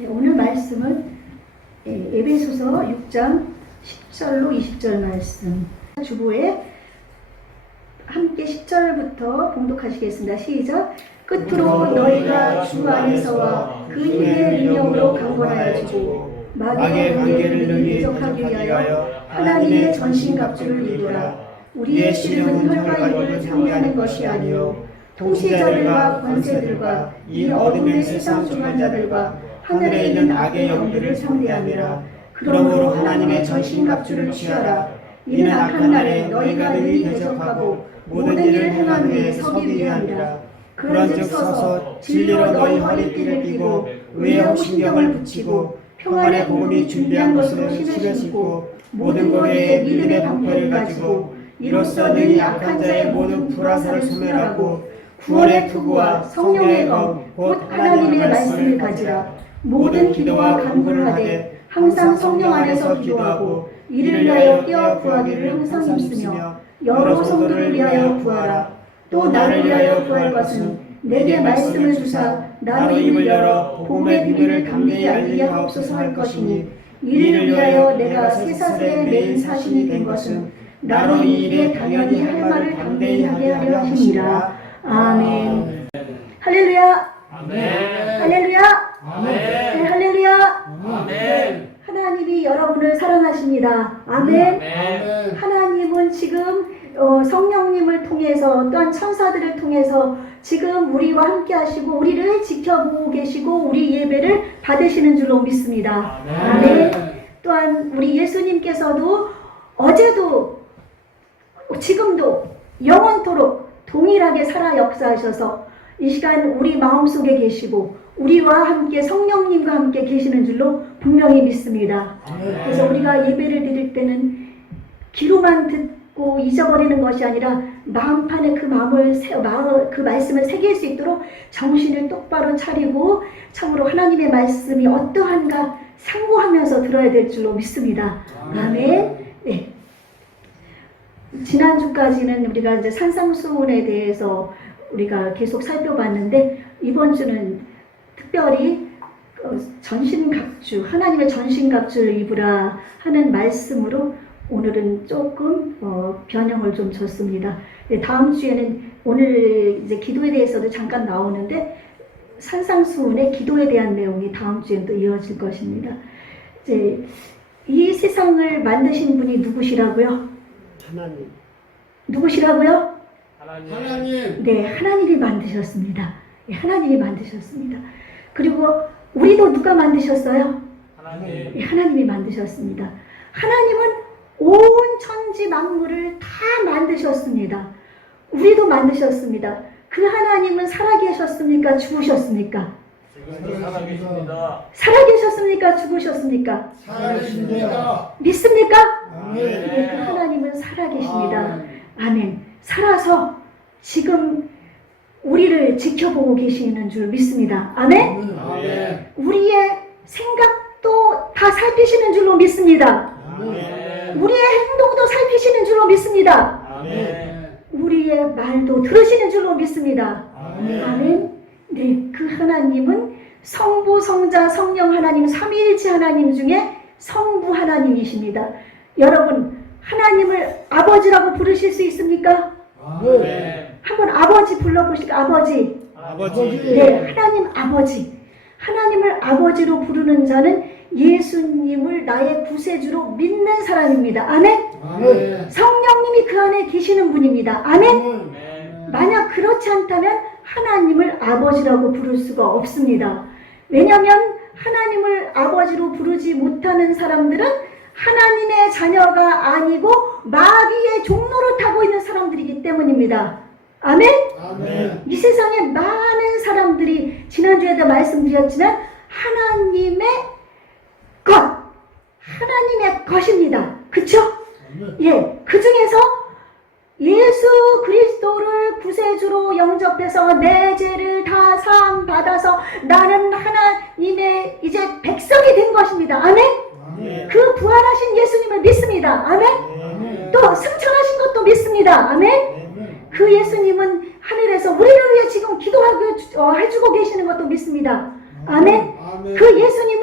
오늘 말씀은 에베소서 6장 10절로 20절 말씀. 주보에 함께 10절부터 봉독하시겠습니다. 시작. 끝으로 너희가 주 안에서와 그 힘의 능력으로 강건하여지고 마귀의 관계를 능히 대적하기 위하여 하나님의 전신갑주를 입으라. 우리의 씨름은 혈과 육을 상대하는 것이 아니요 통치자들과 권세들과 이 어둠의 세상 중환자들과 하늘에 있는 악의 영들을 상대함이라. 그러므로 하나님의 전신갑주를 취하라. 이는 악한 날에 너희가 능히 대적하고 모든 일을 행한 후에 서기 위함이라. 그런즉 서서 진리로 너희 허리띠를 띠고 의의 홍신경을 붙이고 평안의 복음이 준비한 것으로 신을 신고 모든 고뇌의 믿음의 방패를 가지고 이로써 능히 악한 자의 모든 불화살을 소멸하고 구원의 투구와 성령의 검 곧 하나님의 말씀을 가지라. 모든 기도와 간구를 하되 항상 성령 안에서 기도하고 이를 위하여 깨어 구하기를 항상 힘쓰며 여러 성도를 위하여 구하라. 또 나를 위하여 구할 것은 내게 말씀을 주사 나로 입을 열어 복음의 비밀을 담대히 알리게 하옵소서 할 것이니 이를 위하여 내가 쇠사슬에 매인 사신이 된 것은 나로 이 일에 당연히 할 말을 담대히 하게 하려 하심이라. 아멘. 할렐루야. 아멘. 할렐루야. 아멘. 네, 할렐루야. 아멘. 하나님이 여러분을 사랑하십니다. 아멘. 아멘. 하나님은 지금 성령님을 통해서 또한 천사들을 통해서 지금 우리와 함께 하시고 우리를 지켜보고 계시고 우리 예배를 받으시는 줄로 믿습니다. 아멘. 또한 우리 예수님께서도 어제도 지금도 영원토록 동일하게 살아 역사하셔서 이 시간 우리 마음속에 계시고 우리와 함께 성령님과 함께 계시는 줄로 분명히 믿습니다. 그래서 우리가 예배를 드릴 때는 귀로만 듣고 잊어버리는 것이 아니라 마음판에 그 그 말씀을 새길 수 있도록 정신을 똑바로 차리고 참으로 하나님의 말씀이 어떠한가 상고하면서 들어야 될 줄로 믿습니다. 아멘. 네. 지난주까지는 우리가 이제 산상수훈에 대해서 우리가 계속 살펴봤는데 이번 주는 특별히 전신갑주, 하나님의 전신갑주를 입으라 하는 말씀으로 오늘은 조금 변형을 좀 줬습니다. 다음 주에는 오늘 이제 기도에 대해서도 잠깐 나오는데 산상수훈의 기도에 대한 내용이 다음 주에 또 이어질 것입니다. 이제 이 세상을 만드신 분이 누구시라고요? 하나님. 누구시라고요? 하나님. 네, 하나님이 만드셨습니다. 네, 하나님이 만드셨습니다. 그리고 우리도 누가 만드셨어요? 하나님. 네, 하나님이 만드셨습니다. 하나님은 온 천지 만물을 다 만드셨습니다. 우리도 만드셨습니다. 그 하나님은 살아계셨습니까? 죽으셨습니까? 지금도 살아계십니다. 살아계셨습니까? 죽으셨습니까? 살아계십니다. 믿습니까? 아멘. 네, 그 하나님은 살아계십니다. 아멘. 살아서 지금 우리를 지켜보고 계시는 줄 믿습니다. 아멘. 아멘. 우리의 생각도 다 살피시는 줄로 믿습니다. 아멘. 우리의 행동도 살피시는 줄로 믿습니다. 아멘. 우리의 말도 들으시는 줄로 믿습니다. 아멘. 아멘. 네, 그 하나님은 성부, 성자, 성령 하나님, 삼위일체 하나님 중에 성부 하나님이십니다. 여러분, 하나님을 아버지라고 부르실 수 있습니까? 아멘. 한번 아버지 불러보실까요? 아버지. 아버지. 네, 하나님 아버지. 하나님을 아버지로 부르는 자는 예수님을 나의 구세주로 믿는 사람입니다. 아멘? 아멘. 성령님이 그 안에 계시는 분입니다. 아멘? 아멘. 만약 그렇지 않다면 하나님을 아버지라고 부를 수가 없습니다. 왜냐하면 하나님을 아버지로 부르지 못하는 사람들은 하나님의 자녀가 아니고 마귀의 종로를 타고 있는 사람들이기 때문입니다. 아멘? 아멘. 이 세상에 많은 사람들이 지난주에도 말씀드렸지만 하나님의 하나님의 것입니다. 그쵸? 예, 그 중에서 예수 그리스도를 구세주로 영접해서 내 죄를 다 사함 받아서 나는 하나님의 이제 백성이 된 것입니다. 아멘? 아멘. 그 부활하신 예수님을 믿습니다. 아멘? 아멘. 또 승천하신 것도 믿습니다. 아멘? 아멘. 그 예수님은 하늘에서 우리를 위해 지금 기도하고 해주고 계시는 것도 믿습니다. 아멘? 아멘. 그 예수님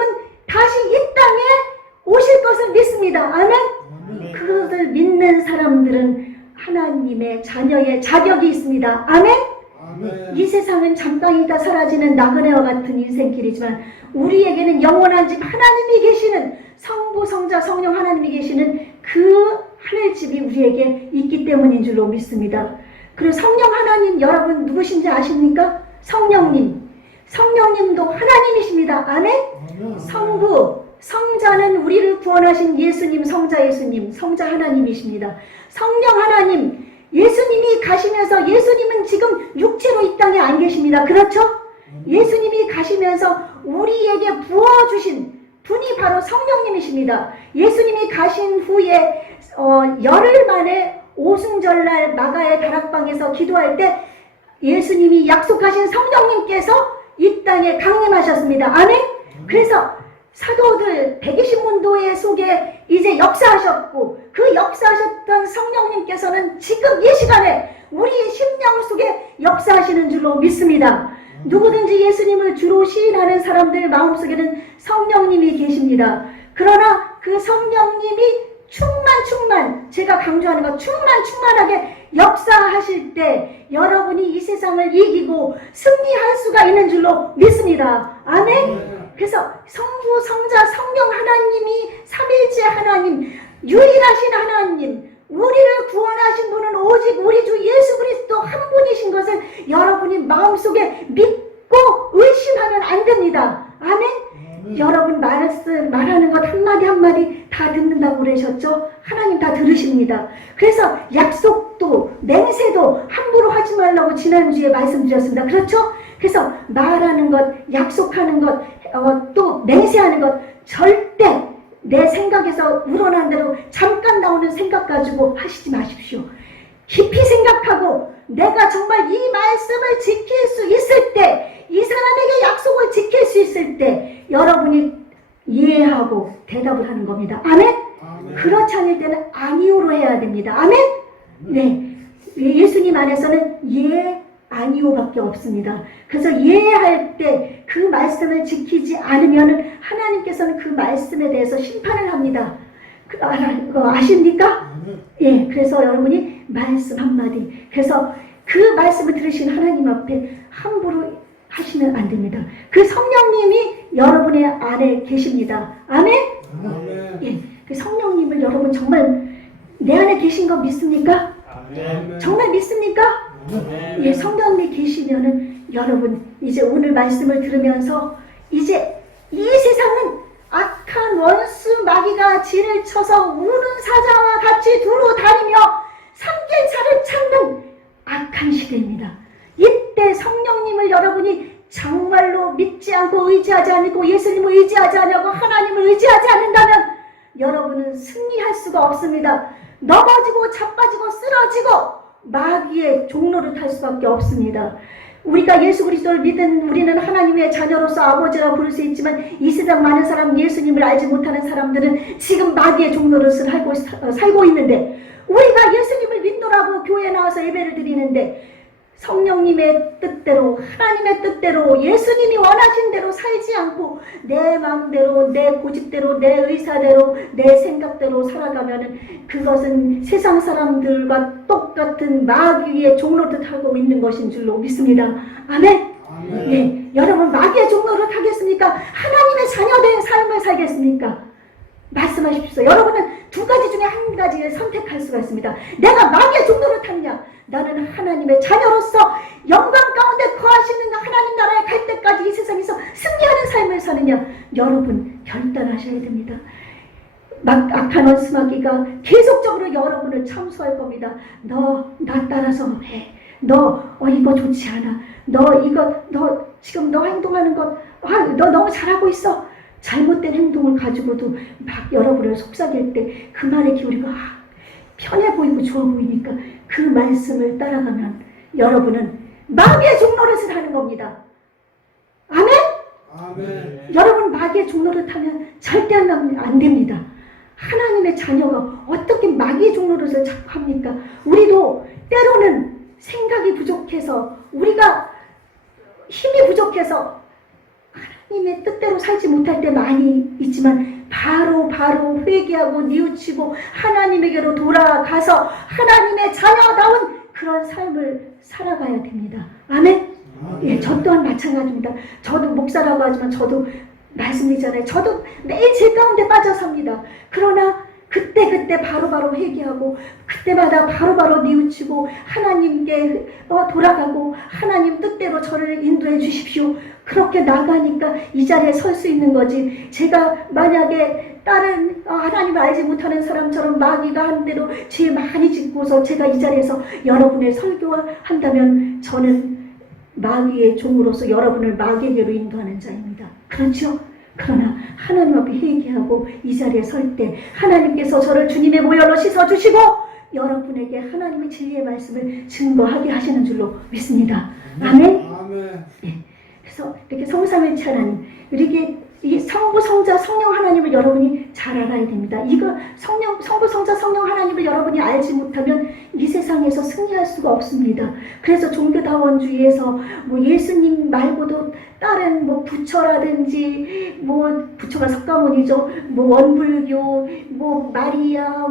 하나님의 자녀의 자격이 있습니다. 아멘? 아멘. 이 세상은 잠깐이다 사라지는 나그네와 같은 인생길이지만 우리에게는 영원한 집 하나님이 계시는 성부, 성자, 성령 하나님이 계시는 그 하늘집이 우리에게 있기 때문인 줄로 믿습니다. 그리고 성령 하나님 여러분 누구신지 아십니까? 성령님. 성령님도 하나님이십니다. 아멘? 아멘. 성부, 성자는 우리를 구원하신 예수님, 성자 예수님, 성자 하나님이십니다. 성령 하나님, 예수님이 가시면서 예수님은 지금 육체로 이 땅에 안 계십니다. 그렇죠? 예수님이 가시면서 우리에게 부어주신 분이 바로 성령님이십니다. 예수님이 가신 후에 열흘 만에 오순절날 마가의 다락방에서 기도할 때 예수님이 약속하신 성령님께서 이 땅에 강림하셨습니다. 아멘? 그래서 사도들 120문도의 속에 이제 역사하셨고 그 역사하셨던 성령님께서는 지금 이 시간에 우리의 심령 속에 역사하시는 줄로 믿습니다. 누구든지 예수님을 주로 시인하는 사람들 마음속에는 성령님이 계십니다. 그러나 그 성령님이 충만 제가 강조하는 것 충만하게 역사하실 때 여러분이 이 세상을 이기고 승리할 수가 있는 줄로 믿습니다. 아멘? 그래서 성부, 성자, 성령 하나님이 삼일째 하나님, 유일하신 하나님, 우리를 구원하신 분은 오직 우리 주 예수 그리스도 한 분이신 것을 여러분이 마음속에 믿고 의심하면 안 됩니다. 아멘? 여러분 말하는 것 한마디 한마디 다 듣는다고 그러셨죠? 하나님 다 들으십니다. 그래서 약속도 맹세도 함부로 하지 말라고 지난주에 말씀드렸습니다. 그렇죠? 그래서 말하는 것, 약속하는 것, 또 맹세하는 것 절대 내 생각에서 우러난 대로 잠깐 나오는 생각 가지고 하시지 마십시오. 깊이 생각하고 내가 정말 이 말씀을 지킬 수 있을 때, 이 사람에게 약속을 지킬 수 있을 때 여러분이 이해하고 대답을 하는 겁니다. 아멘? 아멘. 그렇지 않을 때는 아니오로 해야 됩니다. 아멘? 네. 예수님 안에서는 예, 아니오밖에 없습니다. 그래서 예할 때 그 말씀을 지키지 않으면 하나님께서는 그 말씀에 대해서 심판을 합니다. 아십니까? 예, 그래서 여러분이 말씀 한마디. 그래서 그 말씀을 들으신 하나님 앞에 함부로 하시면 안 됩니다. 그 성령님이 여러분의 안에 계십니다. 아멘? 아멘. 예, 그 성령님을 여러분 정말 내 안에 계신 거 믿습니까? 아멘. 정말 믿습니까? 아멘. 예, 성령님이 계시면은 여러분 이제 오늘 말씀을 들으면서 이제 이 세상은 악한 원수 마귀가 진을 쳐서 우는 사자와 같이 두루 다니며 삼킬 차를 찾는 악한 시대입니다. 이때 성령님을 여러분이 정말로 믿지 않고 의지하지 않고 예수님을 의지하지 않고 하나님을 의지하지 않는다면 여러분은 승리할 수가 없습니다. 넘어지고 자빠지고 쓰러지고 마귀의 종로를 탈 수밖에 없습니다. 우리가 예수 그리스도를 믿은 우리는 하나님의 자녀로서 아버지라 부를 수 있지만 이 세상 많은 사람 예수님을 알지 못하는 사람들은 지금 마귀의 종노릇을 살고 있는데 우리가 예수님을 믿노라고 교회에 나와서 예배를 드리는데 성령님의 뜻대로 하나님의 뜻대로 예수님이 원하신 대로 살지 않고 내 마음대로 내 고집대로 내 의사대로 내 생각대로 살아가면은 그것은 세상 사람들과 똑같은 마귀의 종노릇 하고 있는 것인 줄로 믿습니다. 아멘. 아멘. 예, 여러분 마귀의 종노릇 하겠습니까? 하나님의 자녀된 삶을 살겠습니까? 말씀하십시오. 여러분은 두 가지 중에 한 가지를 선택할 수가 있습니다. 내가 마귀의 종노릇 하느냐? 나는 하나님의 자녀로서 영광 가운데 거하시는 하나님 나라에 갈 때까지 이 세상에서 승리하는 삶을 사느냐? 여러분 결단하셔야 됩니다. 악한 원수 마귀가 계속적으로 여러분을 참수할 겁니다. 너 나 따라서 해. 너 이거 좋지 않아. 너 지금 너 행동하는 것 너 너무 잘하고 있어. 잘못된 행동을 가지고도 막 여러분을 속삭일 때 그 말에 기울이고 편해 보이고 좋아 보이니까 그 말씀을 따라가면 여러분은 마귀의 종노릇을 하는 겁니다. 아멘? 아멘. 여러분 마귀의 종노릇 하면 절대 안 됩니다. 하나님의 자녀가 어떻게 마귀의 종노릇을 자꾸 합니까? 우리도 때로는 생각이 부족해서 우리가 힘이 부족해서 하나님의 뜻대로 살지 못할 때 많이 있지만 바로 회개하고 뉘우치고 하나님에게로 돌아가서 하나님의 자녀다운 그 그런 삶을 살아가야 됩니다. 아멘? 예, 저 또한 마찬가지입니다. 저도 목사라고 하지만 저도 말씀드리잖아요. 저도 매일 제 가운데 빠져 삽니다. 그러나 그때 바로바로 회개하고 그때마다 바로바로 뉘우치고 하나님께 돌아가고 하나님 뜻대로 저를 인도해 주십시오. 그렇게 나가니까 이 자리에 설 수 있는 거지. 제가 만약에 다른 하나님을 알지 못하는 사람처럼 마귀가 한 대로 죄 많이 짓고서 제가 이 자리에서 여러분의 설교한다면 저는 마귀의 종으로서 여러분을 마귀에게로 인도하는 자입니다. 그렇죠? 그러나 하나님 앞에 회개하고 이 자리에 설 때 하나님께서 저를 주님의 보혈로 씻어주시고 여러분에게 하나님의 진리의 말씀을 증거하게 하시는 줄로 믿습니다. 아멘? 아멘. 그래서 이렇게 성삼일체 하나님, 이렇게 이 성부, 성자, 성령 하나님을 여러분이 잘 알아야 됩니다. 이거 성부, 성자, 성령 하나님을 여러분이 알지 못하면 이 세상에서 승리할 수가 없습니다. 그래서 종교다원주의에서 뭐 예수님 말고도 다른 뭐 부처라든지 뭐 부처가 석가모니죠. 뭐 원불교, 뭐 마리아,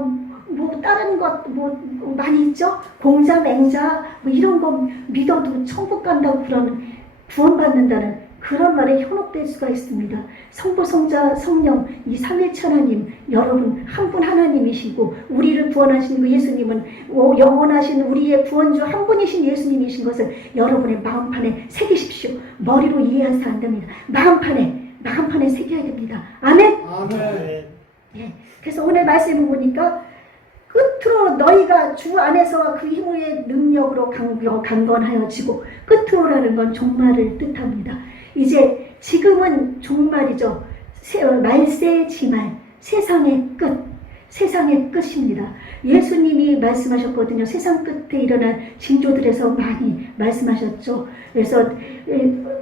뭐 다른 것 뭐 많이 있죠. 공자, 맹자 뭐 이런 거 믿어도 천국 간다고 그러는 구원받는다는 그런 말에 현혹될 수가 있습니다. 성부, 성자, 성령 이 삼일체 하나님, 여러분 한 분 하나님이시고 우리를 구원하시는 그 예수님은 영원하신 우리의 구원주 한 분이신 예수님이신 것을 여러분의 마음판에 새기십시오. 머리로 이해해서 안 됩니다. 마음판에 새겨야 됩니다. 아멘? 아멘. 예. 그래서 오늘 말씀을 보니까 끝으로 너희가 주 안에서 그 힘의 능력으로 강건하여지고, 끝으로라는 건 종말을 뜻합니다. 이제 지금은 종말이죠. 말세지말, 세상의 끝입니다. 예수님이 말씀하셨거든요. 세상 끝에 일어날 징조들에서 많이 말씀하셨죠. 그래서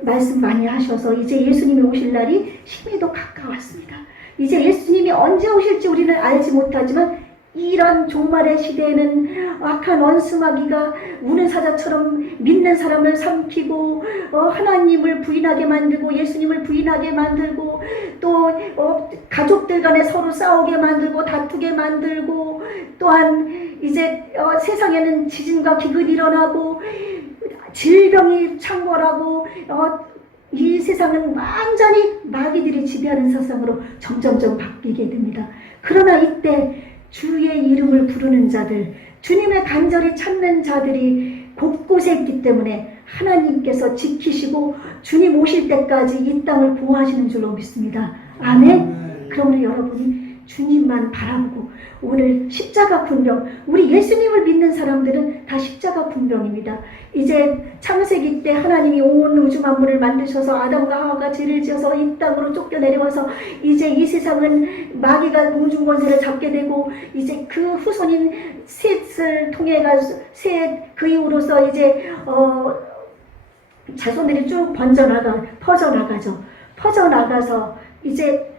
말씀 많이 하셔서 이제 예수님이 오실 날이 심히도 가까웠습니다. 이제 예수님이 언제 오실지 우리는 알지 못하지만 이런 종말의 시대에는 악한 원수마귀가 우는 사자처럼 믿는 사람을 삼키고 하나님을 부인하게 만들고 예수님을 부인하게 만들고 또 가족들 간에 서로 싸우게 만들고 다투게 만들고, 또한 이제 세상에는 지진과 기근이 일어나고 질병이 창궐하고 이 세상은 완전히 마귀들이 지배하는 세상으로 점점점 바뀌게 됩니다. 그러나 이때 주의 이름을 부르는 자들, 주님을 간절히 찾는 자들이 곳곳에 있기 때문에 하나님께서 지키시고 주님 오실 때까지 이 땅을 보호하시는 줄로 믿습니다. 아멘. 그러므로 여러분이 주님만 바라보고 오늘 십자가 군병, 우리 예수님을 믿는 사람들은 다 십자가 군병입니다. 이제 창세기 때 하나님이 온 우주 만물을 만드셔서 아담과 하와가 죄를 지어서 이 땅으로 쫓겨내려와서 이제 이 세상은 마귀가 공중 권세를 잡게 되고, 이제 그 후손인 셋을 통해 가서 셋 그 이후로서 이제 자손들이 쭉 퍼져나가서 이제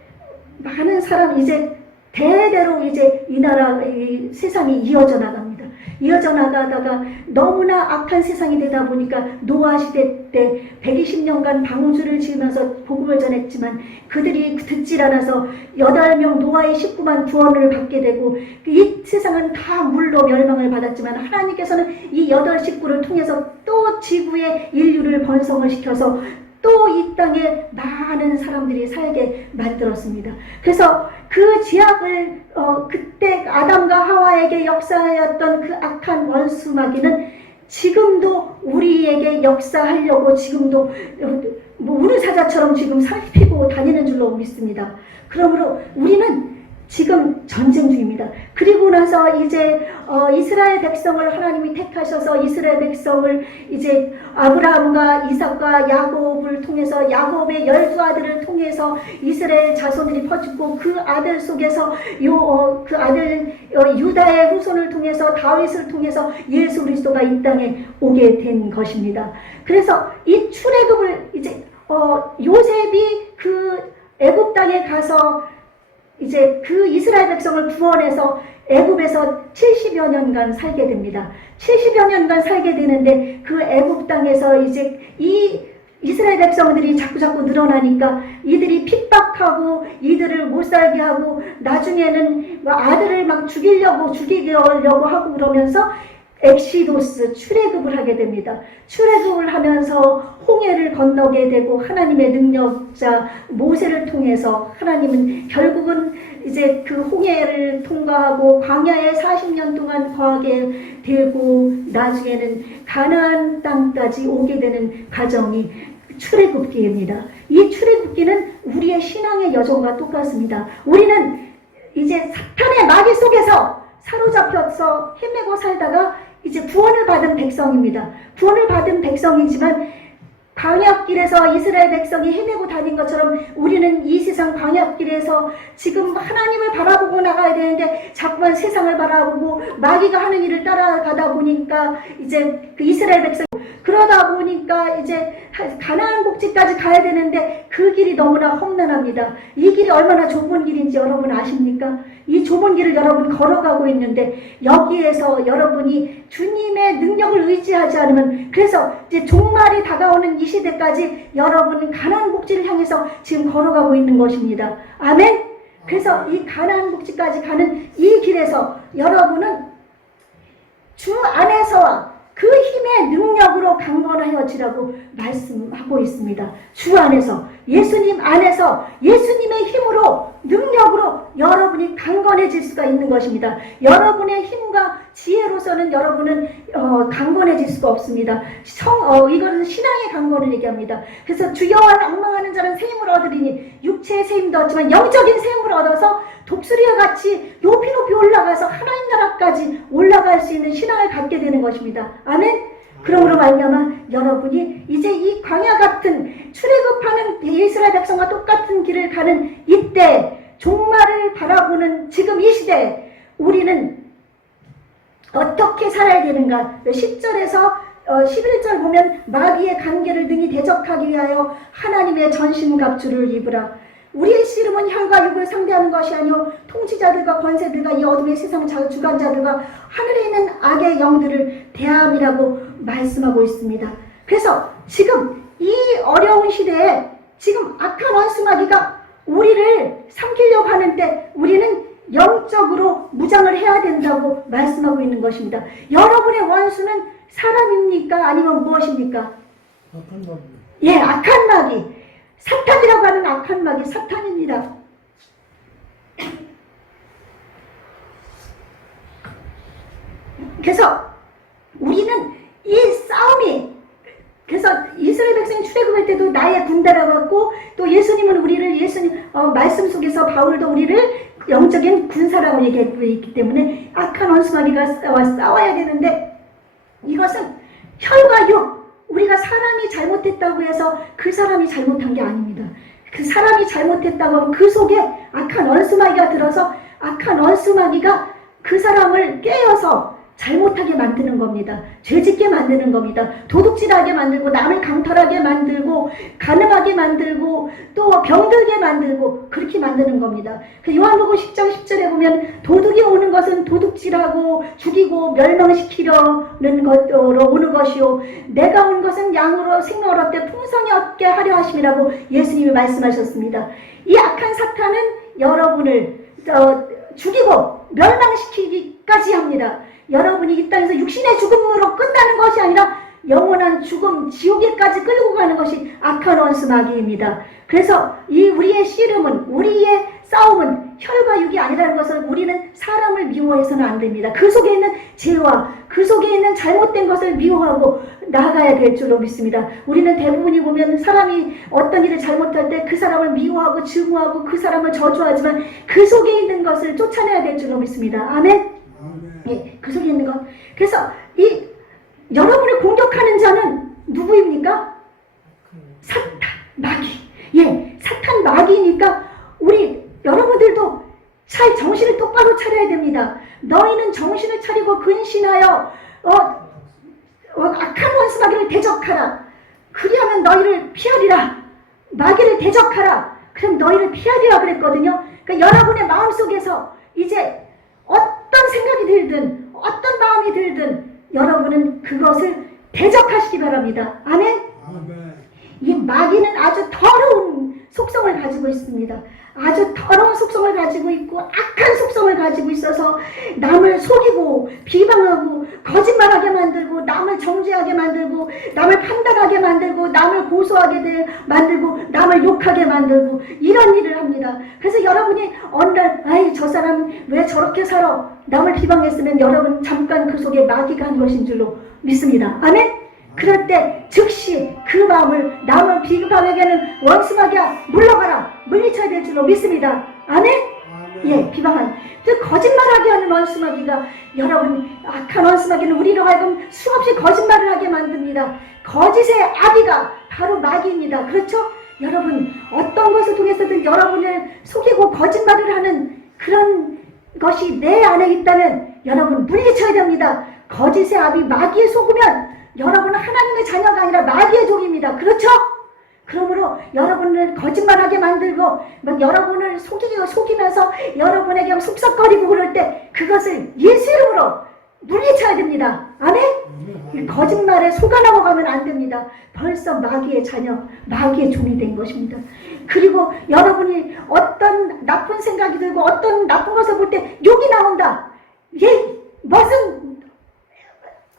많은 사람, 이제 대대로 이제 이 나라, 이 세상이 이어져 나갑니다. 이어져 나가다가 너무나 악한 세상이 되다 보니까 노아 시대 때 120년간 방주를 지으면서 복음을 전했지만 그들이 듣질 않아서 8명 노아의 식구만 구원을 받게 되고, 이 세상은 다 물로 멸망을 받았지만 하나님께서는 이 8식구를 통해서 또 지구의 인류를 번성을 시켜서 또 이 땅에 많은 사람들이 살게 만들었습니다. 그래서 그 죄악을 그때 아담과 하와에게 역사하였던 그 악한 원수 마귀는 지금도 우리에게 역사하려고 지금도 우는 사자처럼 지금 살피고 다니는 줄로 믿습니다. 그러므로 우리는 지금 전쟁 중입니다. 그리고 나서 이제 이스라엘 백성을 하나님이 택하셔서 이스라엘 백성을 이제 아브라함과 이삭과 야곱을 통해서 야곱의 12아들을 통해서 이스라엘 자손들이 퍼지고, 그 아들 속에서 그 아들 유다의 후손을 통해서 다윗을 통해서 예수 그리스도가 이 땅에 오게 된 것입니다. 그래서 이 출애굽을 이제 요셉이 그 애굽 땅에 가서 이제 그 이스라엘 백성을 구원해서 애굽에서 70여 년간 살게 됩니다. 70여 년간 살게 되는데 그 애굽 땅에서 이제 이 이스라엘 백성들이 자꾸 늘어나니까 이들이 핍박하고 이들을 못 살게 하고 나중에는 아들을 막 죽이려고 하고 그러면서 엑시도스 출애굽을 하게 됩니다. 출애굽을 하면서 홍해를 건너게 되고 하나님의 능력자 모세를 통해서 하나님은 결국은 이제 그 홍해를 통과하고 광야에 40년 동안 거하게 되고 나중에는 가나안 땅까지 오게 되는 과정이 출애굽기입니다. 이 출애굽기는 우리의 신앙의 여정과 똑같습니다. 우리는 이제 사탄의 마귀 속에서 사로잡혀서 헤매고 살다가 이제 구원을 받은 백성입니다. 구원을 받은 백성이지만 광야길에서 이스라엘 백성이 헤매고 다닌 것처럼 우리는 이 세상 광야길에서 지금 하나님을 바라보고 나가야 되는데 자꾸만 세상을 바라보고 마귀가 하는 일을 따라가다 보니까 이제 그 이스라엘 백성 그러다 보니까 이제 가나안 복지까지 가야 되는데 그 길이 너무나 험난합니다. 이 길이 얼마나 좁은 길인지 여러분 아십니까? 이 좁은 길을 여러분 걸어가고 있는데 여기에서 여러분이 주님의 능력을 의지하지 않으면 그래서 이제 종말이 다가오는 이 시대까지 여러분은 가나안 복지를 향해서 지금 걸어가고 있는 것입니다. 아멘? 그래서 이 가나안 복지까지 가는 이 길에서 여러분은 주 안에서와 그 힘의 능력으로 강건하여지라고 말씀하고 있습니다. 주 안에서, 예수님 안에서, 예수님의 힘으로, 능력으로 여러분이 강건해질 수가 있는 것입니다. 여러분의 힘과 지혜로서는 여러분은 강건해질 수가 없습니다. 이거는 신앙의 강건을 얘기합니다. 그래서 주여와 낭망하는 자는 새 힘을 얻으리니 육체의 새 힘도 얻지만 영적인 새 힘을 얻어서 독수리와 같이 높이 높이 올라가서 하나님 나라까지 올라갈 수 있는 신앙을 갖게 되는 것입니다. 아멘? 그러므로 말미암아 여러분이 이제 이 광야 같은 출애굽하는 이스라엘 백성과 똑같은 길을 가는 이때 종말을 바라보는 지금 이 시대에 우리는 어떻게 살아야 되는가? 10절에서 11절 보면 마귀의 관계를 능히 대적하기 위하여 하나님의 전신갑주를 입으라. 우리의 씨름은 혈과 육을 상대하는 것이 아니요 통치자들과 권세들과 이 어둠의 세상 주관자들과 하늘에 있는 악의 영들을 대함이라고 말씀하고 있습니다. 그래서 지금 이 어려운 시대에 지금 악한 원수마귀가 우리를 삼키려고 하는데 우리는 영적으로 무장을 해야 된다고 말씀하고 있는 것입니다. 여러분의 원수는 사람입니까? 아니면 무엇입니까? 악한 마귀. 예, 악한 마귀. 사탄이라고 하는 악한 마귀 사탄입니다. 그래서 우리는 이 싸움이 그래서 이스라엘 백성이 출애굽할 때도 나의 군대라고 하고 또 예수님은 우리를 말씀 속에서 바울도 우리를 영적인 군사라고 얘기하고 있기 때문에 악한 원수마귀가 싸워야 되는데 이것은 혈과 육 우리가 사람이 잘못했다고 해서 그 사람이 잘못한 게 아닙니다. 그 사람이 잘못했다고 하면 그 속에 악한 원수마귀가 들어서 악한 원수마귀가 그 사람을 깨어서 잘못하게 만드는 겁니다. 죄짓게 만드는 겁니다. 도둑질하게 만들고 남을 강탈하게 만들고 가늠하게 만들고 또 병들게 만들고 그렇게 만드는 겁니다. 그 요한복음 10장 10절에 보면 도둑이 오는 것은 도둑질하고 죽이고 멸망시키려는 것으로 오는 것이요 내가 온 것은 양으로 생명을 얻되 풍성히 얻게 하려 하심이라고 예수님이 말씀하셨습니다. 이 악한 사탄은 여러분을 죽이고 멸망시키기까지 합니다. 여러분이 이 땅에서 육신의 죽음으로 끝나는 것이 아니라 영원한 죽음, 지옥에까지 끌고 가는 것이 악한 원수 마귀입니다. 그래서 이 우리의 씨름은, 우리의 싸움은 혈과 육이 아니라는 것을 우리는 사람을 미워해서는 안 됩니다. 그 속에 있는 죄와 그 속에 있는 잘못된 것을 미워하고 나아가야 될 줄로 믿습니다. 우리는 대부분이 보면 사람이 어떤 일을 잘못할 때 그 사람을 미워하고 증오하고 그 사람을 저주하지만 그 속에 있는 것을 쫓아내야 될 줄로 믿습니다. 아멘? 예, 그 속에 있는 것. 그래서 이 여러분을 공격하는 자는 누구입니까? 사탄, 마귀. 예, 사탄 마귀니까 우리 여러분들도 잘 정신을 똑바로 차려야 됩니다. 너희는 정신을 차리고 근신하여 악한 원수 마귀를 대적하라. 그리하면 너희를 피하리라. 마귀를 대적하라. 그럼 너희를 피하리라 그랬거든요. 그러니까 여러분의 마음속에서 이제 어떤 생각이 들든 어떤 마음이 들든 여러분은 그것을 대적하시기 바랍니다. 아멘? 아멘. 이 마귀는 아주 더러운 속성을 가지고 있습니다. 아주 더러운 속성을 가지고 있고 악한 속성을 가지고 있어서 남을 속이고 비방하고 거짓말하게 만들고 남을 정죄하게 만들고 남을 판단하게 만들고 남을 고소하게 만들고 남을 욕하게 만들고 이런 일을 합니다. 그래서 여러분이 어느 날 아이 저 사람 왜 저렇게 살아 남을 비방했으면 여러분 잠깐 그 속에 마귀가 한 것인 줄로 믿습니다. 아멘? 그럴 때 즉시 그 마음을 남을 비방에게는 원수마귀야 물러가라 물리쳐야 될 줄로 믿습니다. 아멘? 예, 비방한 거짓말하게 하는 원수마귀가 여러분 악한 원수마귀는 우리로 하여금 수없이 거짓말을 하게 만듭니다. 거짓의 아비가 바로 마귀입니다. 그렇죠? 여러분 어떤 것을 통해서든 여러분을 속이고 거짓말을 하는 그런 것이 내 안에 있다면 여러분 물리쳐야 됩니다. 거짓의 아비 마귀에 속으면 여러분은 하나님의 자녀가 아니라 마귀의 종입니다. 그렇죠? 그러므로 여러분을 거짓말하게 만들고 막 여러분을 속이면서 여러분에게 속삭거리고 그럴 때 그것을 예수 이름으로 물리쳐야 됩니다. 아멘? 거짓말에 속아 넘어가면 안 됩니다. 벌써 마귀의 자녀, 마귀의 종이 된 것입니다. 그리고 여러분이 어떤 나쁜 생각이 들고 어떤 나쁜 것을 볼 때 욕이 나온다. 무슨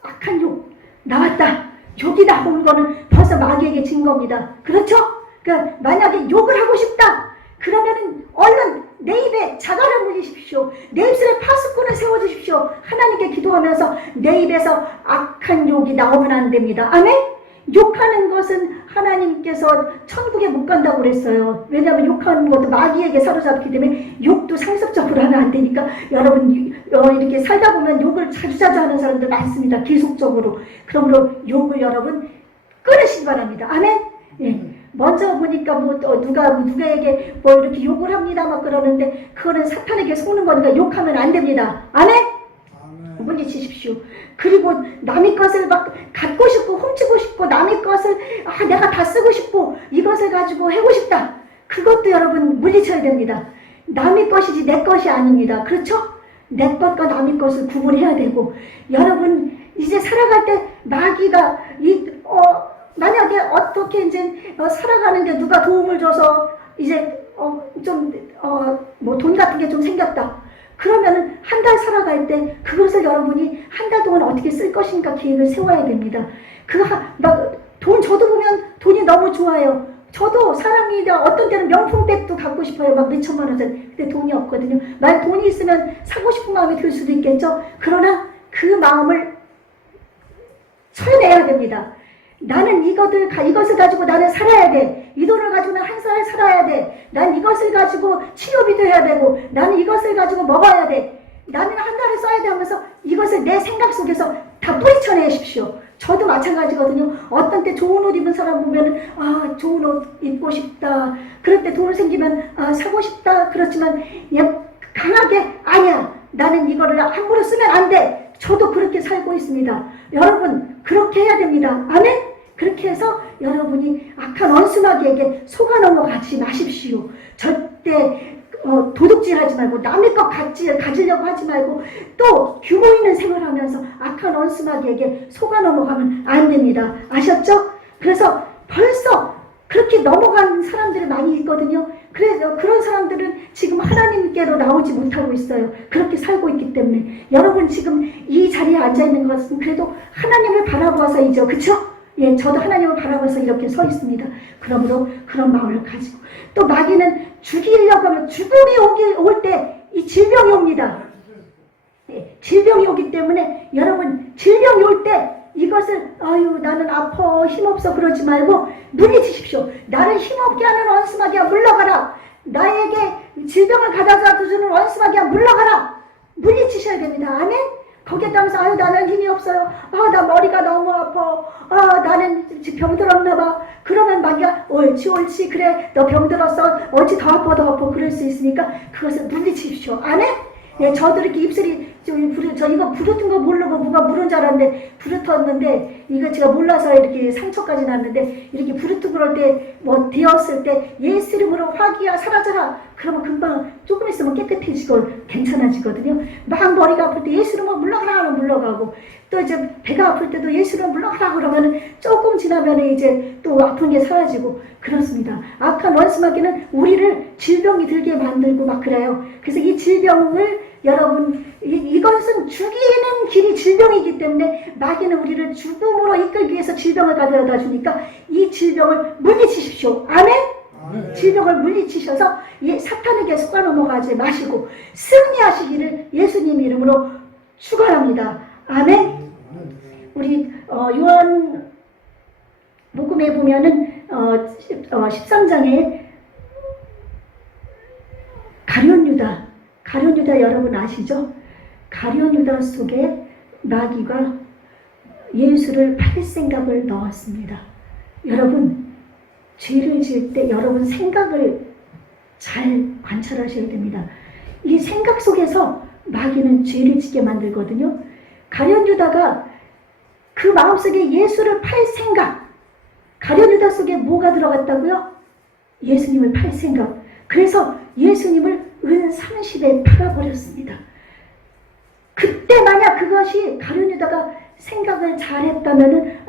악한 욕 나왔다. 욕이 나온 거는 벌써 마귀에게 진 겁니다. 그렇죠? 그러니까 만약에 욕을 하고 싶다. 그러면은 얼른 내 입에 자갈을 물리십시오. 내 입술에 파수꾼을 세워주십시오. 하나님께 기도하면서 내 입에서 악한 욕이 나오면 안 됩니다. 아멘? 욕하는 것은 하나님께서 천국에 못 간다고 그랬어요. 왜냐하면 욕하는 것도 마귀에게 사로잡기 때문에 욕도 상습적으로 하면 안 되니까 여러분 이렇게 살다 보면 욕을 자주 하는 사람들 많습니다. 계속적으로. 그러므로 욕을 여러분 끊으시기 바랍니다. 아멘? 예. 먼저 보니까 누가에게 이렇게 욕을 합니다 막 그러는데 그거는 사탄에게 속는 거니까 욕하면 안 됩니다. 아멘? 물리치십시오. 그리고 남의 것을 막 갖고 싶고 훔치고 싶고 남의 것을 내가 다 쓰고 싶고 이것을 가지고 해고 싶다. 그것도 여러분 물리쳐야 됩니다. 남의 것이지 내 것이 아닙니다. 그렇죠? 내 것과 남의 것을 구분해야 되고 여러분 이제 살아갈 때 마귀가 만약에 어떻게 이제 살아가는데 누가 도움을 줘서 이제 돈 같은 게 좀 생겼다. 그러면은 한 달 살아갈 때 그것을 여러분이 한 달 동안 어떻게 쓸 것인가 계획을 세워야 됩니다. 돈 저도 보면 돈이 너무 좋아요. 저도 사람이 어떤 때는 명품백도 갖고 싶어요. 막 몇천만 원짜리. 근데 돈이 없거든요. 만약 돈이 있으면 사고 싶은 마음이 들 수도 있겠죠. 그러나 그 마음을 쳐내야 됩니다. 나는 이것을 가지고 나는 살아야 돼. 이 돈을 가지고 난 한 살 살아야 돼. 난 이것을 가지고 치료비도 해야 되고 나는 이것을 가지고 먹어야 돼. 나는 한 달을 써야 돼 하면서 이것을 내 생각 속에서 다 뿌리쳐내십시오. 저도 마찬가지거든요. 어떤 때 좋은 옷 입은 사람 보면은 좋은 옷 입고 싶다. 그럴 때 돈 생기면 사고 싶다. 그렇지만 강하게 아니야. 나는 이거를 함부로 쓰면 안 돼. 저도 그렇게 살고 있습니다. 여러분 그렇게 해야 됩니다. 아멘? 그렇게 해서 여러분이 악한 원수마귀에게 속아 넘어가지 마십시오. 절대 도둑질하지 말고 남의 것 가지려고 하지 말고 또 규모 있는 생활하면서 악한 원수마귀에게 속아 넘어가면 안 됩니다. 아셨죠? 그래서 벌써 그렇게 넘어간 사람들이 많이 있거든요. 그래서 그런 사람들은 지금 하나님께로 나오지 못하고 있어요. 그렇게 살고 있기 때문에 여러분 지금 이 자리에 앉아 있는 것은 그래도 하나님을 바라보아서이죠. 그렇죠? 예, 저도 하나님을 바라봐서 이렇게 서 있습니다. 그러므로 그런 마음을 가지고 또 마귀는 죽이려고 하면 죽음이 올 때 이 질병이 옵니다. 예, 질병이 오기 때문에 여러분 질병이 올 때 이것을 나는 아파 힘없어 그러지 말고 물리치십시오. 나를 힘없게 하는 원수마귀야 물러가라. 나에게 질병을 가져다 주는 원수마귀야 물러가라. 물리치셔야 됩니다. 아멘? 거기에 따라서 나는 힘이 없어요. 나 머리가 너무 아파. 나는 병들었나 봐. 그러면 마귀가 옳지 그래 너 병들었어. 옳지 더 아파 그럴 수 있으니까 그것을 물리치십시오. 아멘? 예, 저도 이렇게 입술이 저 이거 부르튼 거 모르고 누가 물은 줄 알았는데 부르텄는데 이거 제가 몰라서 이렇게 상처까지 났는데 이렇게 부르트 그럴 때 뭐 되었을 때 예수 이름으로 화기야 사라져라 그러면 금방 조금 있으면 깨끗해지고 괜찮아지거든요. 막 머리가 아플 때 예수 이름으로 물러가라 하면 물러가고 또 이제 배가 아플 때도 예수 이름으로 물러가라 그러면 조금 지나면 이제 또 아픈 게 사라지고 그렇습니다. 악한 원수마귀는 우리를 질병이 들게 만들고 막 그래요. 그래서 이 질병을 여러분 이것은 죽이는 길이 질병이기 때문에 마귀는 우리를 죽음으로 이끌기 위해서 질병을 가져다 주니까 이 질병을 물리치십시오. 아멘? 아멘. 질병을 물리치셔서 사탄에게 속아 넘어가지 마시고 승리하시기를 예수님 이름으로 축원합니다. 아멘? 우리 요한 복음에 보면은 13장에 가룟 유다 여러분 아시죠? 가룟 유다 속에 마귀가 예수를 팔 생각을 넣었습니다. 여러분 죄를 지을 때 여러분 생각을 잘 관찰하셔야 됩니다. 이 생각 속에서 마귀는 죄를 짓게 만들거든요. 가룟 유다가 그 마음속에 예수를 팔 생각, 가룟 유다 속에 뭐가 들어갔다고요? 예수님을 팔 생각. 그래서 예수님을 은 30에 팔아버렸습니다. 그때 만약 그것이 가룟 유다가 생각을 잘했다면은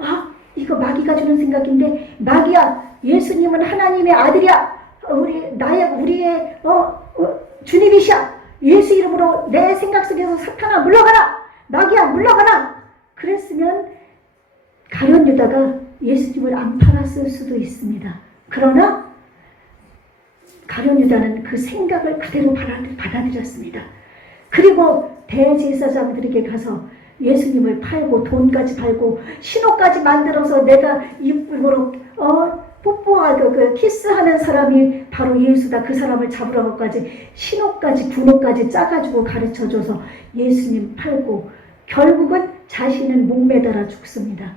이거 마귀가 주는 생각인데 마귀야 예수님은 하나님의 아들이야 우리의 주님이시야 예수 이름으로 내 생각 속에서 사탄아 물러가라 마귀야 물러가라 그랬으면 가룟 유다가 예수님을 안 팔았을 수도 있습니다. 그러나 가룟 유다는 그 생각을 그대로 받아들였습니다. 그리고 대제사장들에게 가서 예수님을 팔고 돈까지 팔고 신호까지 만들어서 내가 입으로 뽀뽀하고 키스하는 사람이 바로 예수다. 그 사람을 잡으러까지 신호까지 분호까지 짜가지고 가르쳐줘서 예수님 팔고 결국은 자신은 목매달아 죽습니다.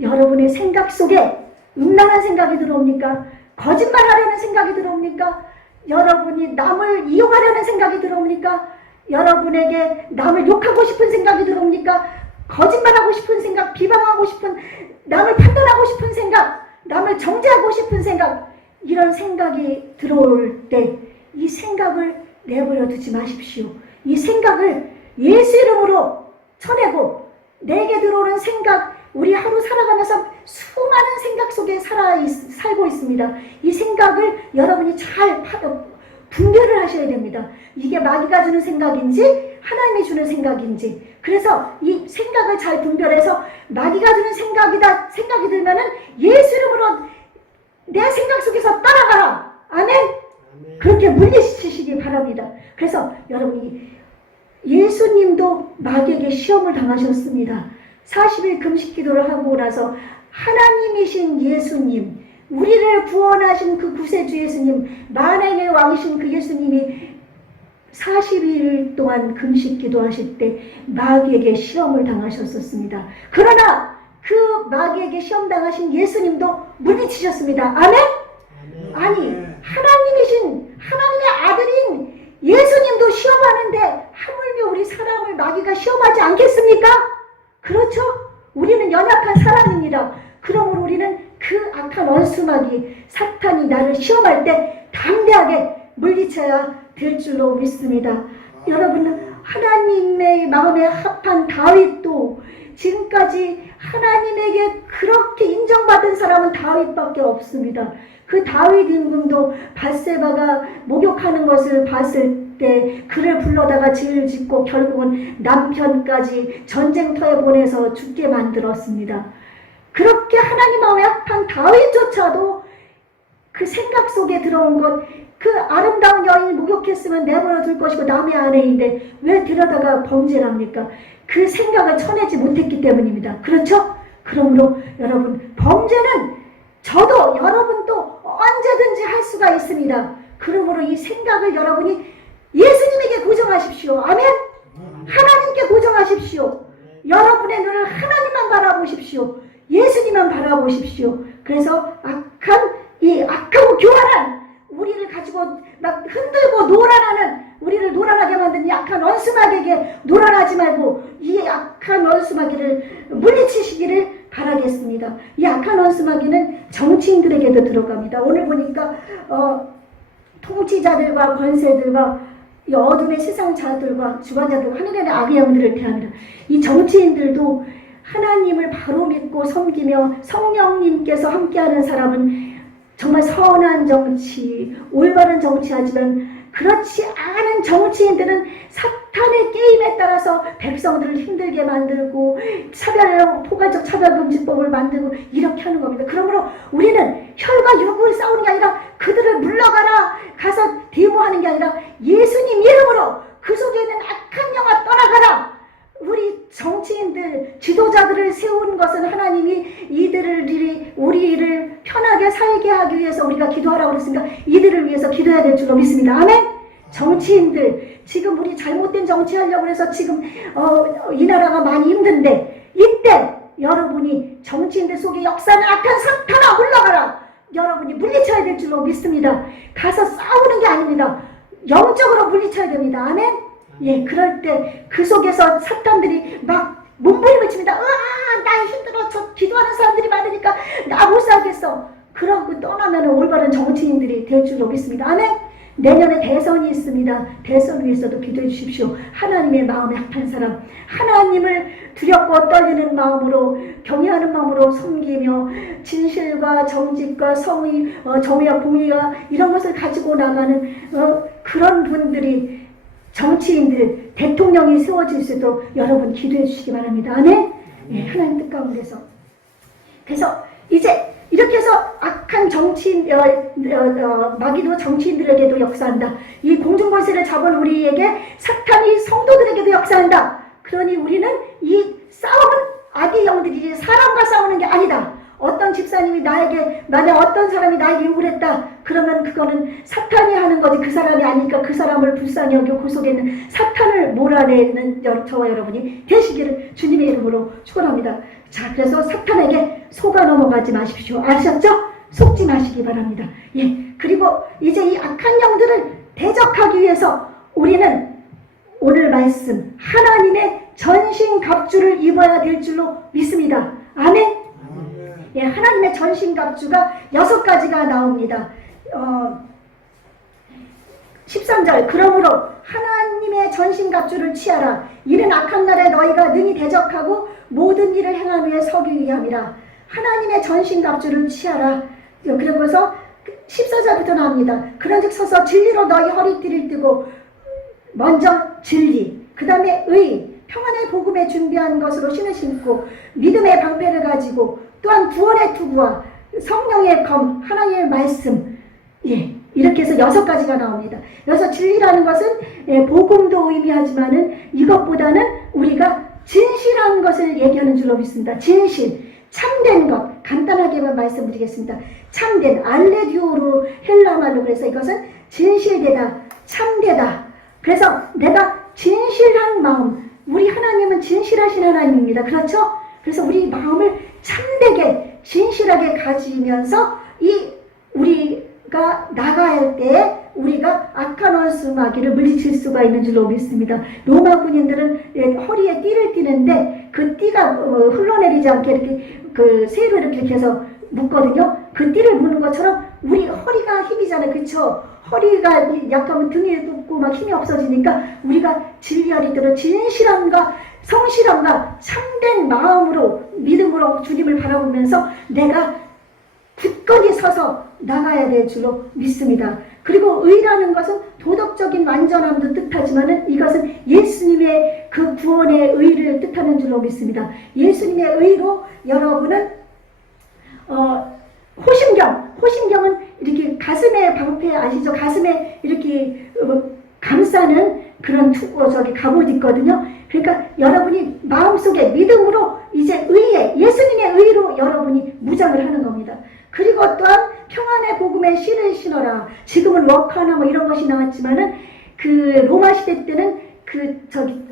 여러분의 생각 속에 음란한 생각이 들어옵니까? 거짓말하려는 생각이 들어옵니까? 여러분이 남을 이용하려는 생각이 들어옵니까? 여러분에게 남을 욕하고 싶은 생각이 들어옵니까? 거짓말하고 싶은 생각, 비방하고 싶은, 남을 판단하고 싶은 생각, 남을 정죄하고 싶은 생각, 이런 생각이 들어올 때 이 생각을 내버려 두지 마십시오. 이 생각을 예수 이름으로 쳐내고 내게 들어오는 생각, 우리 하루 살아가면서 수많은 생각 속에 살고 있습니다. 이 생각을 여러분이 잘 분별을 하셔야 됩니다. 이게 마귀가 주는 생각인지 하나님이 주는 생각인지. 그래서 이 생각을 잘 분별해서 마귀가 주는 생각이 들면은 예수 이름으로 내 생각 속에서 따라가라. 아멘? 그렇게 물리치시기 바랍니다. 그래서 여러분이 예수님도 마귀에게 시험을 당하셨습니다. 40일 금식 기도를 하고 나서 하나님이신 예수님, 우리를 구원하신 그 구세주 예수님, 만왕의 왕이신 그 예수님이 40일 동안 금식 기도하실 때 마귀에게 시험을 당하셨었습니다. 그러나 그 마귀에게 시험 당하신 예수님도 물리치셨습니다. 아멘? 아니 하나님이신 하나님의 아들인 예수님도 시험하는데 하물며 우리 사람을 마귀가 시험하지 않겠습니까? 그렇죠? 우리는 연약한 사람입니다. 그러므로 우리는 그 악한 원수마귀 사탄이 나를 시험할 때 담대하게 물리쳐야 될 줄로 믿습니다. 여러분 하나님의 마음에 합한 다윗도 지금까지 하나님에게 그렇게 인정받은 사람은 다윗밖에 없습니다. 그 다윗 임금도 밧세바가 목욕하는 것을 봤을 때 그를 불러다가 죄를 짓고 결국은 남편까지 전쟁터에 보내서 죽게 만들었습니다. 그렇게 하나님 마음에 합한 다윗조차도 그 생각 속에 들어온 것, 그 아름다운 여인이 목욕했으면 내버려 둘 것이고 남의 아내인데 왜 데려다가 범죄를 합니까? 그 생각을 쳐내지 못했기 때문입니다. 그렇죠? 그러므로 여러분 범죄는 저도 여러분도 언제든지 할 수가 있습니다. 그러므로 이 생각을 여러분이 예수님에게 고정하십시오. 아멘? 하나님께 고정하십시오. 여러분의 눈을 하나님만 바라보십시오. 예수님만 바라보십시오. 그래서 악하고 교활한 우리를 가지고 막 흔들고 놀아나는 우리 우리를 노란하게 만든 약한 원수마귀에게 노란하지 말고 이 약한 원수마귀를 물리치시기를 바라겠습니다. 이 약한 원수마귀는 정치인들에게도 들어갑니다. 오늘 보니까 통치자들과 권세들과 이 어둠의 세상자들과 주관자들과 하늘의 악의 영들을 대합니다. 이 정치인들도 하나님을 바로 믿고 섬기며 성령님께서 함께하는 사람은 정말 선한 정치, 올바른 정치하지만 그렇지 않은 정치인들은 사탄의 게임에 따라서 백성들을 힘들게 만들고 포괄적 차별금지법을 만들고 이렇게 하는 겁니다. 그러므로 우리는 혈과 육을 싸우는 게 아니라 그들을 물러가라 가서 데모하는 게 아니라 예수님 이름으로 그 속에 있는 악한 영아 떠나가라. 우리 정치인들, 지도자들을 세운 것은 하나님이 우리를 편하게 살게 하기 위해서 우리가 기도하라고 그랬습니다. 이들을 위해서 기도해야 될 줄로 믿습니다. 아멘? 정치인들, 지금 우리 잘못된 정치하려고 해서 지금 이 나라가 많이 힘든데 이때 여러분이 정치인들 속에 역사는 악한 사탄아 올라가라. 여러분이 물리쳐야 될 줄로 믿습니다. 가서 싸우는 게 아닙니다. 영적으로 물리쳐야 됩니다. 아멘? 예, 그럴 때 그 속에서 사탄들이 막 몸부림을 칩니다. 나 힘들어. 저 기도하는 사람들이 많으니까 나 못 살겠어. 그러고 떠나면 올바른 정치인들이 될 줄로 믿습니다. 아멘? 내년에 대선이 있습니다. 대선 위해서도 기도해 주십시오. 하나님의 마음에 합한 사람, 하나님을 두렵고 떨리는 마음으로 경외하는 마음으로 섬기며 진실과 정직과 성의, 정의와 공의와 이런 것을 가지고 나가는 그런 분들이 정치인들, 대통령이 세워질 수 있도록 여러분 기도해 주시기 바랍니다. 아멘? 예, 하나님 뜻 가운데서. 그래서 이제 이렇게 해서 악한 정치인, 마귀도 정치인들에게도 역사한다. 이 공중권세를 잡은 우리에게 사탄이 성도들에게도 역사한다. 그러니 우리는 이 싸움은 악의 영들이지 사람과 싸우는 게 아니다. 어떤 집사님이 만약 어떤 사람이 나에게 욕을 했다. 그러면 그거는 사탄이 하는 거지 그 사람이 아니니까 그 사람을 불쌍히 여기고 그 속에 있는 사탄을 몰아내는 저와 여러분이 되시기를 주님의 이름으로 축원합니다. 자, 그래서 사탄에게 속아 넘어가지 마십시오. 아셨죠? 속지 마시기 바랍니다. 예. 그리고 이제 이 악한 영들을 대적하기 위해서 우리는 오늘 말씀 하나님의 전신갑주를 입어야 될 줄로 믿습니다. 아멘? 예, 하나님의 전신갑주가 6가지가 나옵니다. 13절 그러므로 하나님의 전신갑주를 취하라. 이는 악한 날에 너희가 능히 대적하고 모든 일을 행한 후에 서기 위함이라. 하나님의 전신갑주를 취하라. 그러고서 14절부터 나옵니다. 그런즉 서서 진리로 너희 허리띠를 뜨고 먼저 진리, 그 다음에 의, 평안의 복음에 준비한 것으로 신을 신고 믿음의 방패를 가지고 또한 구원의 투구와 성령의 검, 하나님의 말씀, 예, 이렇게 해서 6가지가 나옵니다. 여기서 진리라는 것은 복음도 의미하지만은 이것보다는 우리가 진실한 것을 얘기하는 줄로 믿습니다. 진실, 참된 것, 간단하게만 말씀드리겠습니다. 참된, 알레디오로 헬라말로 그래서 이것은 진실되다, 참되다. 그래서 내가 진실한 마음, 우리 하나님은 진실하신 하나님입니다. 그렇죠? 그래서 우리 마음을 참되게 진실하게 가지면서 우리가 나가야 할 때에 우리가 악한 원수 마귀를 물리칠 수가 있는 줄로 믿습니다. 로마 군인들은 허리에 띠를 띠는데 그 띠가 흘러내리지 않게 이렇게 그 쇠로 이렇게 해서 묶거든요. 그 띠를 무는 것처럼 우리 허리가 힘이잖아요. 그렇죠? 허리가 약하면 등에 눕고 막 힘이 없어지니까 우리가 진리하리도록 진실함과 성실함과 참된 마음으로 믿음으로 주님을 바라보면서 내가 굳건히 서서 나가야 될 줄로 믿습니다. 그리고 의라는 것은 도덕적인 완전함도 뜻하지만은 이것은 예수님의 그 구원의 의를 뜻하는 줄로 믿습니다. 예수님의 의로 여러분은 호심경은 이렇게 가슴에 방패 아시죠? 가슴에 이렇게 감싸는 그런 갑옷 있거든요. 그러니까 여러분이 마음속에 믿음으로 이제 예수님의 의로 여러분이 무장을 하는 겁니다. 그리고 또한 평안의 복음의 실을 신어라. 지금은 워크하나 뭐 이런 것이 나왔지만은 그 로마 시대 때는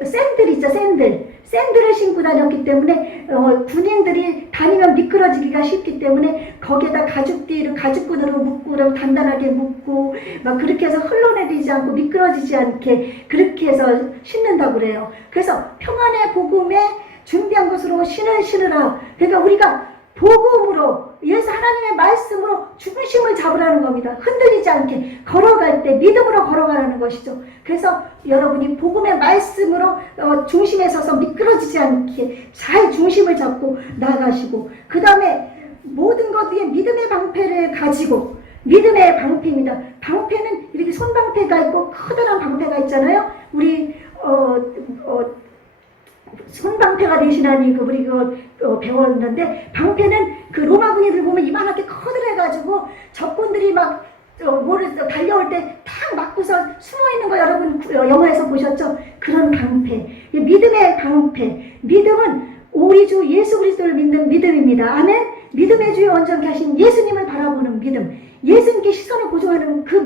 샌들 있죠, 샌들을 신고 다녔기 때문에 군인들이 다니면 미끄러지기가 쉽기 때문에 거기에다 가죽끈으로 묶고 단단하게 묶고 막 그렇게 해서 흘러내리지 않고 미끄러지지 않게 그렇게 해서 신는다고 그래요. 그래서 평안의 복음에 준비한 것으로 신으라. 그러니까 우리가 복음으로 예수 하나님의 말씀으로 중심을 잡으라는 겁니다. 흔들리지 않게 걸어갈 때 믿음으로 걸어가라는 것이죠. 그래서 여러분이 복음의 말씀으로 중심에 서서 미끄러지지 않게 잘 중심을 잡고 나아가시고, 그 다음에 모든 것 위에 믿음의 방패를 가지고, 믿음의 방패입니다. 방패는 이렇게 손방패가 있고 커다란 방패가 있잖아요. 우리 손방패가 대신하니 우리 배웠는데, 방패는 그 로마 군인들 보면 이만하게 커다래가지고 적군들이 막 달려올 때 탁 맞고서 숨어 있는 거 여러분 영화에서 보셨죠? 그런 방패, 믿음의 방패. 믿음은 우리 주 예수 그리스도를 믿는 믿음입니다. 아멘. 믿음의 주에 온전케 하신 예수님을 바라보는 믿음, 예수님께 시선을 고정하는 그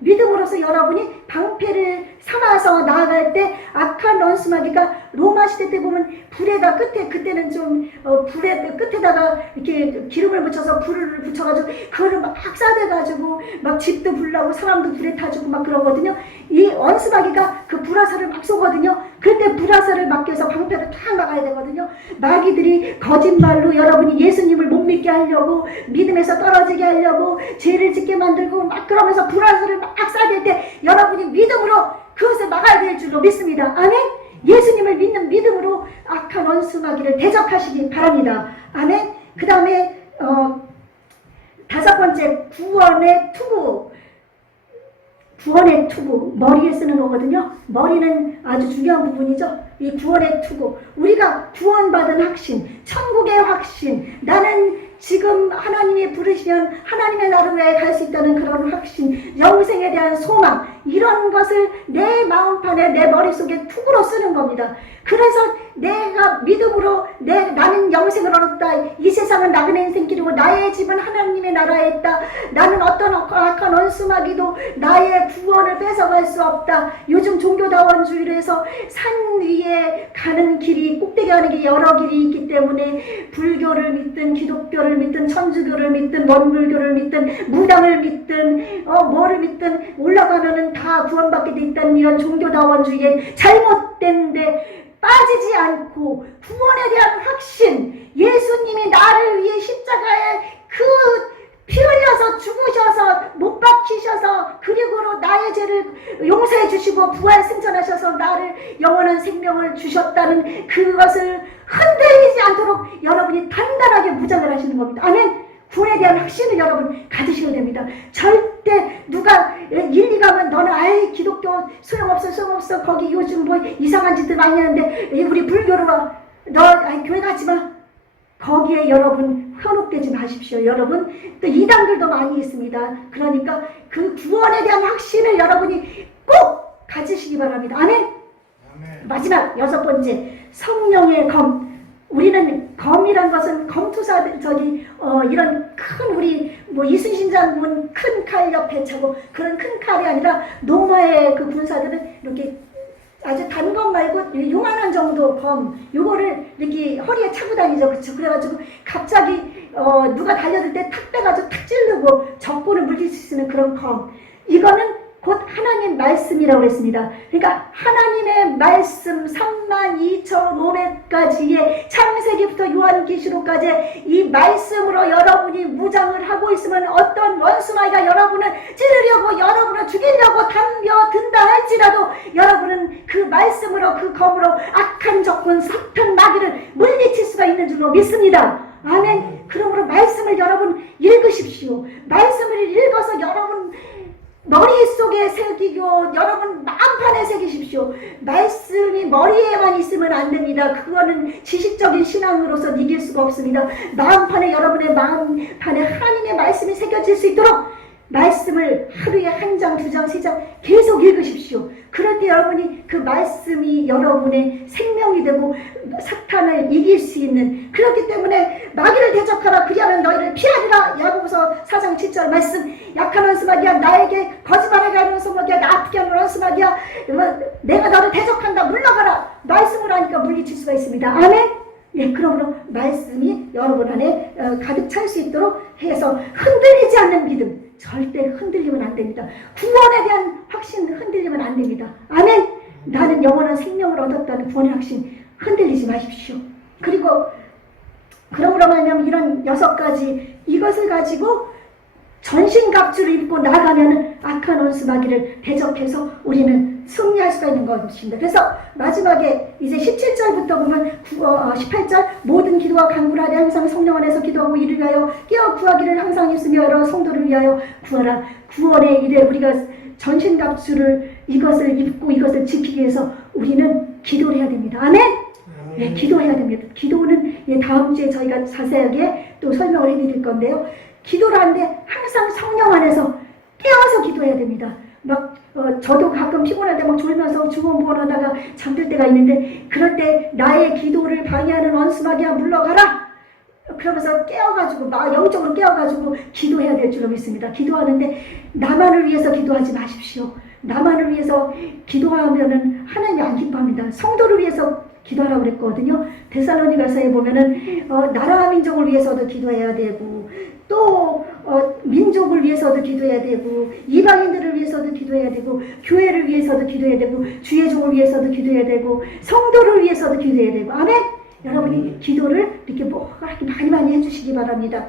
믿음으로서 여러분이 방패를 삼아서 나아갈 때 악한 원수마귀가 로마 시대 때 보면 불에다 그때는 좀 불에 끝에다가 이렇게 기름을 묻혀서 불을 붙여가지고 그거를 막 쏴대가지고 막 집도 불나고 사람도 불에 타주고 막 그러거든요. 이 원수마귀가 그 불화살을 막 쏘거든요. 그때 불화살을 막기 위해서 방패를 탁 막아야 되거든요. 마귀들이 거짓말로 여러분이 예수님을 못 믿게 하려고, 믿음에서 떨어지게 하려고, 죄를 짓게 만들고 막 그러면서 불화살을 막 쏴댈 때 여러분이 믿음으로 그것을 막아야 될 줄로 믿습니다. 아멘. 예수님을 믿는 믿음으로 악한 원수마귀를 대적하시기 바랍니다. 아멘. 그 다음에 5번째, 구원의 투구, 머리에 쓰는 거거든요. 머리는 아주 중요한 부분이죠. 이 구원의 투구, 우리가 구원받은 확신, 천국의 확신, 나는 지금 하나님이 부르시면 하나님의 나라에 갈 수 있다는 그런 확신, 영생에 대한 소망, 이런 것을 내 마음판에, 내 머릿속에 투구로 쓰는 겁니다. 그래서 내가 믿음으로 나는 영생을 얻었다, 이 세상은 나그네 인생길이고 나의 집은 하나님의 나라에 있다, 나는 어떤 악한 원수마귀도 나의 구원을 뺏어갈 수 없다. 요즘 종교다원주의로 해서 산 위에 가는 길이, 꼭대기 가는 게 여러 길이 있기 때문에 불교를 믿든 기독교를 믿든 천주교를 믿든 원불교를 믿든 무당을 믿든 뭐를 믿든 올라가면은 다 구원받게 돼 있다는 이런 종교다원주의에 잘못된데 빠지지 않고 구원에 대한 확신, 예수님이 나를 위해 십자가에 피 흘려서 죽으셔서 못 박히셔서 그리고 나의 죄를 용서해 주시고 부활 승천하셔서 나를 영원한 생명을 주셨다는 그것을 흔들리지 않도록 여러분이 단단하게 무장을 하시는 겁니다. 아멘. 구원에 대한 확신을 여러분 가지셔야 됩니다. 절대 누가 일리 가면 너는 기독교 소용없어 거기 요즘 뭐 이상한 짓들 많이 하는데 우리 불교로 와, 너 교회 가지 마. 거기에 여러분 현혹되지 마십시오. 여러분 또 이단들도 많이 있습니다. 그러니까 그 구원에 대한 확신을 여러분이 꼭 가지시기 바랍니다. 아멘. 마지막 6번째, 성령의 검. 우리는 검이란 것은 검투사들 이런 큰 우리 뭐 이순신 장군 큰 칼 옆에 차고 그런 큰 칼이 아니라 로마의 그 군사들은 이렇게 아주 단 검 말고 요만한 정도 검, 요거를 이렇게 허리에 차고 다니죠. 그렇죠? 그래가지고 갑자기 누가 달려들 때 탁 빼가지고 탁 찌르고 적군을 물릴 수 있는 그런 검. 이거는 곧 하나님 말씀이라고 했습니다. 그러니까 하나님의 말씀 32,500가지의 창세기부터 요한계시록까지 이 말씀으로 여러분이 무장을 하고 있으면 어떤 원수마귀가 여러분을 찌르려고 여러분을 죽이려고 덤벼든다 할지라도 여러분은 그 말씀으로 그 검으로 악한 적군 사탄 마귀를 물리칠 수가 있는 줄로 믿습니다. 아멘. 그러므로 말씀을 여러분 읽으십시오. 말씀을 읽어서 여러분 머릿속에 새기고 여러분 마음판에 새기십시오. 말씀이 머리에만 있으면 안 됩니다. 그거는 지식적인 신앙으로서 이길 수가 없습니다. 마음판에, 여러분의 마음판에 하나님의 말씀이 새겨질 수 있도록 말씀을 하루에 1장, 2장, 3장 계속 읽으십시오. 그럴 때 여러분이 그 말씀이 여러분의 생명이 되고 사탄을 이길 수 있는, 그렇기 때문에 마귀를 대적하라 그리하면 너희를 피하리라. 야고보서 4장 7절 말씀. 약한 원수마귀야 나에게 거짓말하게 하는 원수마귀야 나 아프게 하는 원수마귀야, 내가 너를 대적한다, 물러가라. 말씀으로 하니까 물리칠 수가 있습니다. 아멘. 예, 그러므로 말씀이 여러분 안에 가득 찰 수 있도록 해서 흔들리지 않는 믿음, 절대 흔들리면 안 됩니다. 구원에 대한 확신 흔들리면 안 됩니다. 아멘. 나는 영원한 생명을 얻었다는 구원의 확신 흔들리지 마십시오. 그리고 그러므로 말하면 이런 6가지 이것을 가지고 전신갑주를 입고 나가면 악한 원수마귀를 대적해서 우리는 승리할 수가 있는 것입니다. 그래서 마지막에 이제 17절부터 보면 18절 모든 기도와 간구하되 항상 성령 안에서 기도하고 이를 위하여 깨어 구하기를 항상 있으며 여러 성도를 위하여 구하라. 구원의 일에 우리가 전신갑주를 이것을 입고 이것을 지키기 위해서 우리는 기도를 해야 됩니다. 아멘. 네, 기도해야 됩니다. 기도는 다음 주에 저희가 자세하게 또 설명을 해드릴 건데요. 기도를 하는데 항상 성령 안에서 깨어서 기도해야 됩니다. 막 저도 가끔 피곤할 때 막 졸면서 주문부원하다가 잠들 때가 있는데 그럴 때 나의 기도를 방해하는 원수마귀야 물러가라. 그러면서 깨어가지고 막 영적으로 깨어가지고 기도해야 될 줄로 믿습니다. 기도하는데 나만을 위해서 기도하지 마십시오. 나만을 위해서 기도하면은 하나님이 안 기뻐합니다. 성도를 위해서 기도하라고 그랬거든요. 데살로니가서에 보면은 나라와 민족을 위해서도 기도해야 되고 또 민족을 위해서도 기도해야 되고 이방인들을 위해서도 기도해야 되고 교회를 위해서도 기도해야 되고 주의 종을 위해서도 기도해야 되고 성도를 위해서도 기도해야 되고 아멘. 여러분이 기도를 이렇게 많이 해주시기 바랍니다.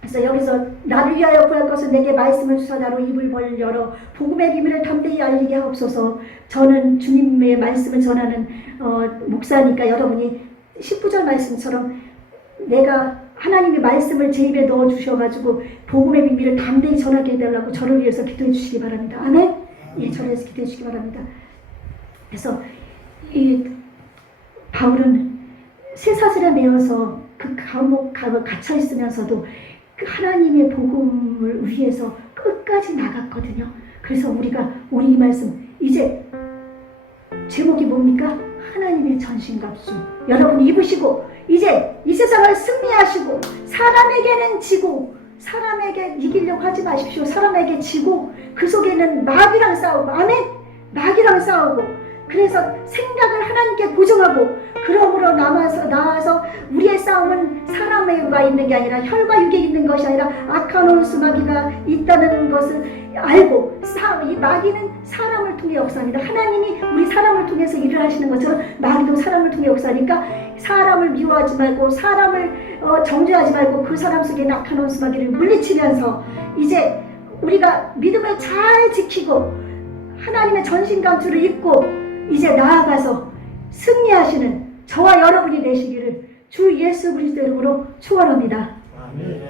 그래서 여기서 나를 위하여 구할 것은 내게 말씀을 주사 나로 입을 벌려러 복음의 비밀을 담대히 알리게 하옵소서. 저는 주님의 말씀을 전하는 목사니까 여러분이 19절 말씀처럼 내가 하나님의 말씀을 제 입에 넣어 주셔가지고 복음의 비밀을 담대히 전하게 해달라고 저를 위해서 기도해 주시기 바랍니다. 아멘. 예, 저를 위해서 기도해 주시기 바랍니다. 그래서 이 바울은 쇠사슬에 매어서 그 감옥 갇혀 있으면서도 그 하나님의 복음을 위해서 끝까지 나갔거든요. 그래서 우리가 오늘 이 말씀 이제 제목이 뭡니까? 하나님의 전신갑주 여러분 입으시고 이제 이 세상을 승리하시고 사람에게는 지고 사람에게 이기려고 하지 마십시오. 사람에게 지고 그 속에는 마귀랑 싸우고 아멘. 마귀랑 싸우고 그래서 생각을 하나님께 고정하고 그러므로 나와서 우리의 싸움은 사람과 있는 게 아니라 혈과 육에 있는 것이 아니라 악한 원수마귀가 있다는 것을 알고 이 마귀는 사람을 통해 역사합니다. 하나님이 우리 사람을 통해서 일을 하시는 것처럼 마귀도 사람을 통해 역사하니까 사람을 미워하지 말고 사람을 정죄하지 말고 그 사람 속에 악한 원수마귀를 물리치면서 이제 우리가 믿음을 잘 지키고 하나님의 전신갑주를 입고 이제 나아가서 승리하시는 저와 여러분이 되시기를 주 예수 그리스도 이름으로 축원합니다. 아멘.